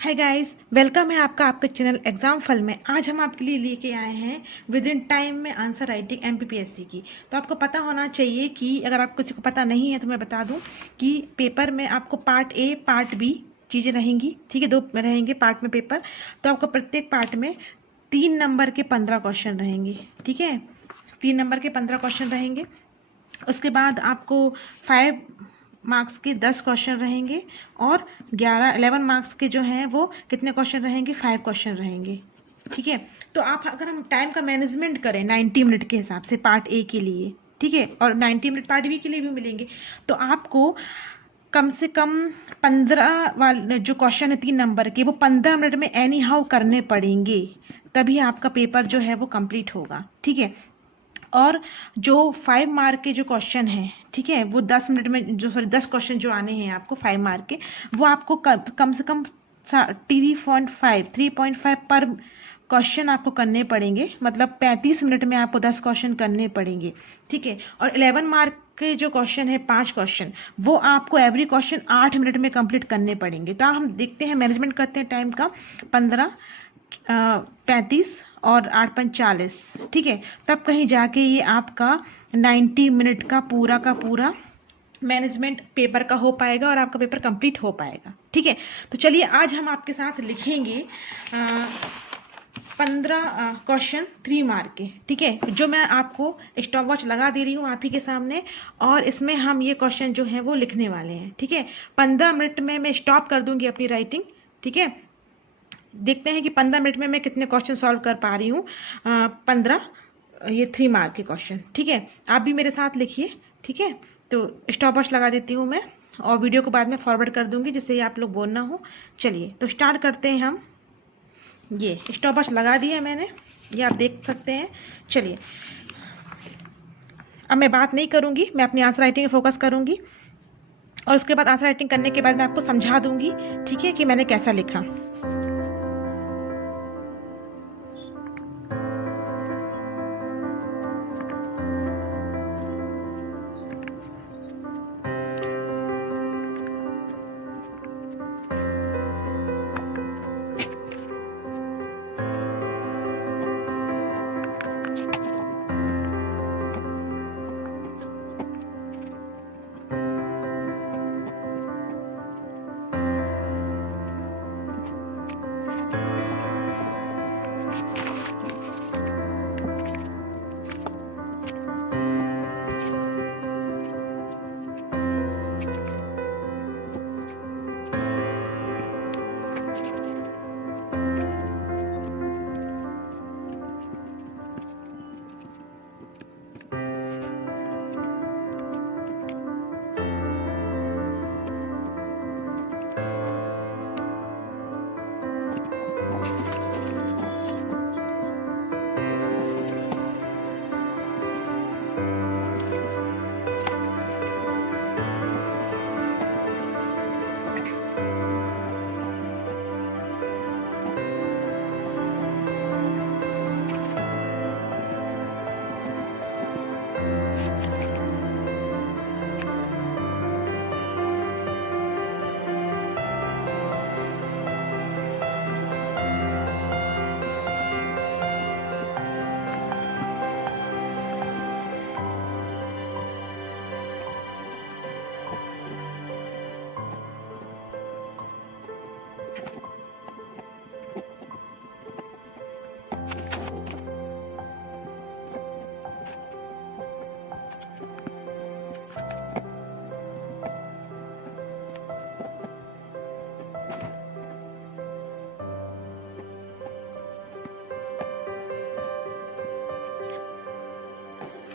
Hi guys, welcome है आपका आपके चैनल एग्जाम फल में। आज हम आपके लिए लेके आए हैं विद इन टाइम में आंसर राइटिंग एमपीपीएससी की। तो आपको पता होना चाहिए कि अगर आप किसी को पता नहीं है तो मैं बता दूं कि पेपर में आपको पार्ट ए पार्ट बी चीज़ें रहेंगी। ठीक है, दो रहेंगे पार्ट में पेपर। तो आपको प्रत्येक पार्ट में 3 नंबर के 15 क्वेश्चन रहेंगे। ठीक है, 3 नंबर के 15 क्वेश्चन रहेंगे। उसके बाद आपको 5 मार्क्स के 10 क्वेश्चन रहेंगे और 11 मार्क्स के जो हैं वो कितने क्वेश्चन रहेंगे, 5 क्वेश्चन रहेंगे। ठीक है, तो आप अगर हम टाइम का मैनेजमेंट करें 90 मिनट के हिसाब से पार्ट ए के लिए, ठीक है, और 90 मिनट पार्ट बी के लिए भी मिलेंगे, तो आपको कम से कम 15 वाले जो क्वेश्चन है 3 नंबर के, वो 15 मिनट में एनी हाउ करने पड़ेंगे, तभी आपका पेपर जो है वो कंप्लीट होगा। ठीक है, और जो 5 मार्क के जो क्वेश्चन हैं, ठीक है, वो 10 मिनट में जो 10 क्वेश्चन जो आने हैं आपको 5 मार्क के, वो आपको कम से कम 3.5 पर क्वेश्चन आपको करने पड़ेंगे। मतलब 35 मिनट में आपको 10 क्वेश्चन करने पड़ेंगे। ठीक है, और 11 मार्क के जो क्वेश्चन है 5 क्वेश्चन, वो आपको एवरी क्वेश्चन 8 मिनट में कंप्लीट करने पड़ेंगे। तो हम देखते हैं, मैनेजमेंट करते हैं टाइम का। 15, 35 और 8 × 5 = 40। ठीक है, तब कहीं जाके ये आपका 90 मिनट का पूरा मैनेजमेंट पेपर का हो पाएगा और आपका पेपर कंप्लीट हो पाएगा। ठीक है, तो चलिए आज हम आपके साथ लिखेंगे 15 क्वेश्चन 3 मार्क के। ठीक है, जो मैं आपको स्टॉप वॉच लगा दे रही हूँ आप ही के सामने, और इसमें हम ये क्वेश्चन जो है वो लिखने वाले हैं। ठीक है, 15 मिनट में मैं स्टॉप कर दूंगी अपनी राइटिंग। ठीक है, देखते हैं कि 15 मिनट में मैं कितने क्वेश्चन सॉल्व कर पा रही हूँ। 15 ये 3 मार्क के क्वेश्चन। ठीक है, आप भी मेरे साथ लिखिए। ठीक है, तो स्टॉप वॉच लगा देती हूँ मैं, और वीडियो को बाद में फॉरवर्ड कर दूंगी जिससे आप लोग बोर ना हो। चलिए तो स्टार्ट करते हैं हम। ये स्टॉप वॉच लगा दी है मैंने, ये आप देख सकते हैं। चलिए, अब मैं बात नहीं करूँगी, मैं अपनी आंसर राइटिंग में फोकस करूँगी, और उसके बाद आंसर राइटिंग करने के बाद मैं आपको समझा दूँगी, ठीक है, कि मैंने कैसा लिखा।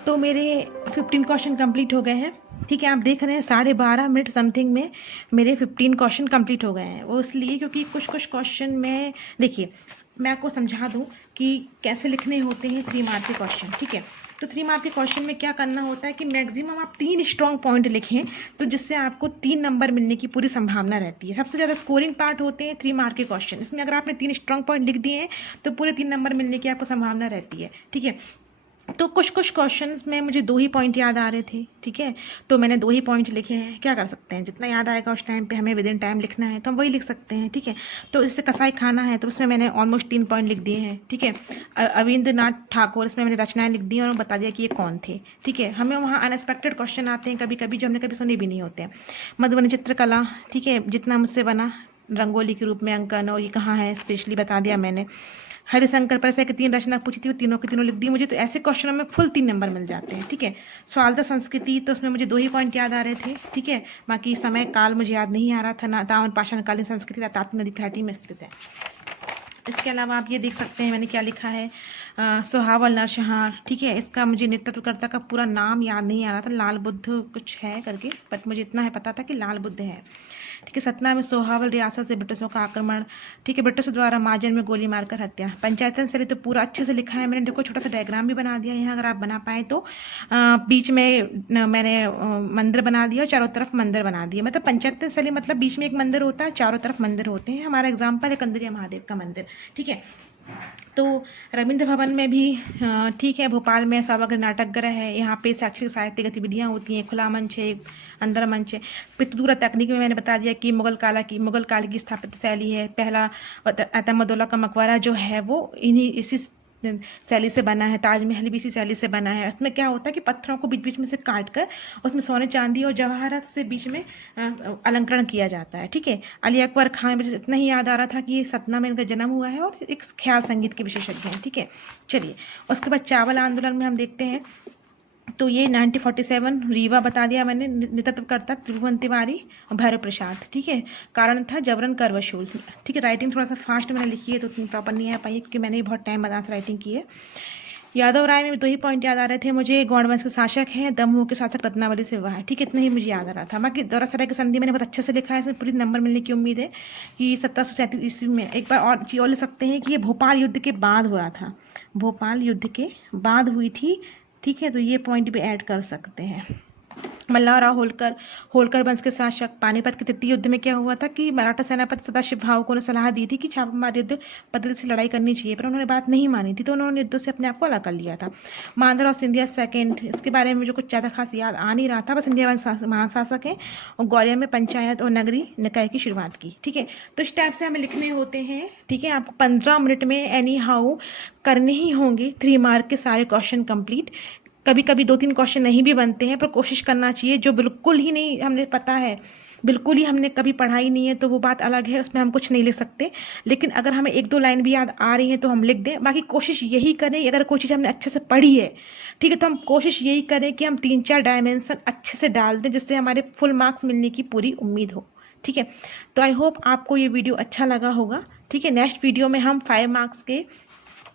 तो मेरे 15 क्वेश्चन कंप्लीट हो गए हैं। ठीक है, आप देख रहे हैं 12:30 मिनट समथिंग में मेरे 15 क्वेश्चन कंप्लीट हो गए हैं। वो इसलिए क्योंकि कुछ क्वेश्चन में, देखिए मैं आपको समझा दूं कि कैसे लिखने होते हैं 3 मार्क के क्वेश्चन। ठीक है, तो 3 मार्क के क्वेश्चन में क्या करना होता है कि मैक्सिमम आप 3 स्ट्रॉन्ग पॉइंट लिखें, तो जिससे आपको 3 नंबर मिलने की पूरी संभावना रहती है। सबसे ज़्यादा स्कोरिंग पार्ट होते हैं 3 मार्क के क्वेश्चन। इसमें अगर आपने 3 स्ट्रॉन्ग पॉइंट लिख दिए हैं तो पूरे 3 नंबर मिलने की आपको संभावना रहती है। ठीक है, तो कुछ कुछ क्वेश्चंस में मुझे 2 ही पॉइंट याद आ रहे थे, ठीक है, तो मैंने 2 ही पॉइंट लिखे हैं। क्या कर सकते हैं, जितना याद आएगा उस टाइम पे हमें विद इन टाइम लिखना है तो हम वही लिख सकते हैं, ठीक है। तो जैसे कसाई खाना है तो उसमें मैंने ऑलमोस्ट 3 पॉइंट लिख दिए हैं, ठीक है। अविंद्रनाथ ठाकुर, इसमें मैंने रचनाएं लिख दी और बता दिया कि ये कौन थे, ठीक है। हमें वहाँ अनएक्सपेक्टेड क्वेश्चन आते हैं कभी कभी जो हमने कभी सुने भी नहीं होते हैं। मधुबनी चित्रकला, ठीक है, जितना मुझसे बना रंगोली के रूप में अंकन, और ये कहाँ है स्पेशली बता दिया मैंने। हरिशंकर पर से 3 रचना पूछी थी, वो तीनों के तीनों लिख दी मुझे, तो ऐसे क्वेश्चनों में फुल 3 नंबर मिल जाते हैं, ठीक है। स्वालदा संस्कृति, तो उसमें मुझे 2 ही पॉइंट याद आ रहे थे, ठीक है। बाकी समय काल मुझे याद नहीं आ रहा था ना, ताम्र पाषाणकालीन संस्कृति ताप्ती नदी घाटी में स्थित है। इसके अलावा आप ये देख सकते हैं मैंने क्या लिखा है, सोहावल नरसंहार, ठीक है। इसका मुझे नेतृत्वकर्ता का पूरा नाम याद नहीं आ रहा था, लाल बुद्ध कुछ है करके, बट मुझे इतना है पता था कि लाल बुद्ध है, ठीक है। सतना में सोहावल रियासत से ब्रिटिशों का आक्रमण, ठीक है, ब्रिटिशों द्वारा महाजन में गोली मारकर हत्या। पंचायतन शैली तो पूरा अच्छे से लिखा है मैंने, देखो छोटा सा डायग्राम भी बना दिया यहाँ, अगर आप बना पाए तो। बीच में मैंने मंदिर बना दिया और चारों तरफ मंदिर बना दिया, मतलब पंचायतन शैली मतलब बीच में एक मंदिर होता है, चारों तरफ मंदिर होते हैं। हमारा एग्जाम्पल है कंदरिया महादेव का मंदिर, ठीक है। तो रविंद्र भवन में भी ठीक है, भोपाल में सभागृह नाटक गृह है, यहाँ पे शैक्षिक साहित्य गतिविधियाँ होती हैं, खुला मंच है, अंदर मंच है। पितृदूरा तकनीक में मैंने बता दिया कि मुगल काल की स्थापित शैली है। पहला एतमदौला का मकबरा जो है वो इसी शैली से बना है, ताजमहल भी इसी शैली से बना है। उसमें क्या होता है कि पत्थरों को बीच बीच में से काट कर उसमें सोने चांदी और जवाहरात से बीच में अलंकरण किया जाता है, ठीक है। अली अकबर खान, मुझे इतना ही याद आ रहा था कि ये सतना में इनका जन्म हुआ है और एक ख्याल संगीत के विशेषज्ञ हैं, ठीक है। चलिए उसके बाद चावल आंदोलन में हम देखते हैं, तो ये 1947 रीवा बता दिया मैंने, नेतृत्वकर्ता त्रिभुवन तिवारी और भैरव प्रसाद, ठीक है। कारण था जबरन कर वसूल, ठीक है। राइटिंग थोड़ा सा फास्ट मैंने लिखी है तो उतनी प्रॉपर नहीं आ पाई क्योंकि मैंने बहुत टाइम बाद से राइटिंग की है। यादव राय में भी 2 ही पॉइंट याद आ रहे थे मुझे, गौड़वंश के शासक हैं, दमोह के शासक रत्नावली से विवाह, ठीक है, इतना ही मुझे याद आ रहा था। बाकी दौरासराय की संधि मैंने बहुत अच्छे से लिखा है, इसमें पूरी नंबर मिलने की उम्मीद है कि 1737 ईस्वी में। एक बार और चीज और लिख सकते हैं कि ये भोपाल युद्ध के बाद हुआ था, भोपाल युद्ध के बाद हुई थी, ठीक है, तो ये पॉइंट भी ऐड कर सकते हैं। मल्लाराव होलकर वंश के शासक। पानीपत के तृतीय युद्ध में क्या हुआ था कि मराठा सेनापति सदाशिव भावको ने सलाह दी थी कि छापामार युद्ध पद्धति से लड़ाई करनी चाहिए, पर उन्होंने बात नहीं मानी थी, तो उन्होंने युद्ध से अपने आप को अलग कर लिया था। मांधाराव सिंधिया सेकेंड, इसके बारे में मुझे कुछ ज़्यादा खास याद आ नहीं रहा था, बस सिंधिया वंश महाशासक हैं और ग्वालियर में पंचायत और नगरी निकाय की शुरुआत की, ठीक है। तो इस टाइप से हमें लिखने होते हैं, ठीक है। आपको 15 मिनट में एनी हाउ करने ही होंगे 3 मार्क के सारे क्वेश्चन कंप्लीट। कभी कभी 2-3 क्वेश्चन नहीं भी बनते हैं, पर कोशिश करना चाहिए। जो बिल्कुल ही नहीं हमने पता है, बिल्कुल ही हमने कभी पढ़ाई नहीं है, तो वो बात अलग है, उसमें हम कुछ नहीं लिख सकते। लेकिन अगर हमें 1-2 लाइन भी याद आ रही है तो हम लिख दें। बाकी कोशिश यही करें, अगर कोई चीज़ हमने अच्छे से पढ़ी है, ठीक है, तो हम कोशिश यही करें कि हम 3-4 डायमेंशन अच्छे से डाल दें, जिससे हमारे फुल मार्क्स मिलने की पूरी उम्मीद हो, ठीक है। तो आई होप आपको ये वीडियो अच्छा लगा होगा, ठीक है। नेक्स्ट वीडियो में हम 5 मार्क्स के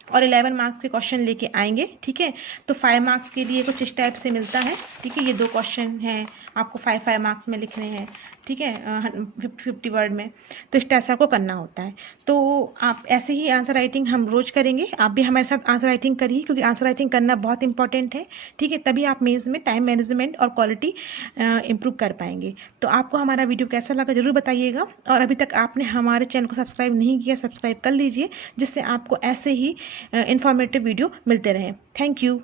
और 11 मार्क्स के क्वेश्चन लेके आएंगे, ठीक है। तो 5 मार्क्स के लिए कुछ इस टाइप से मिलता है, ठीक है। ये 2 क्वेश्चन हैं, आपको 5 मार्क्स में लिखने हैं, ठीक है, 50 वर्ड में। तो इस टाइप से आपको करना होता है। तो आप ऐसे ही आंसर राइटिंग हम रोज करेंगे, आप भी हमारे साथ आंसर राइटिंग करिए, क्योंकि आंसर राइटिंग करना बहुत इंपॉर्टेंट है, ठीक है। तभी आप मेंस में टाइम मैनेजमेंट और क्वालिटी इंप्रूव कर पाएंगे। तो आपको हमारा वीडियो कैसा लगा जरूर बताइएगा, और अभी तक आपने हमारे चैनल को सब्सक्राइब नहीं किया, सब्सक्राइब कर लीजिए, जिससे आपको ऐसे ही इंफॉर्मेटिव वीडियो मिलते रहें। Thank you.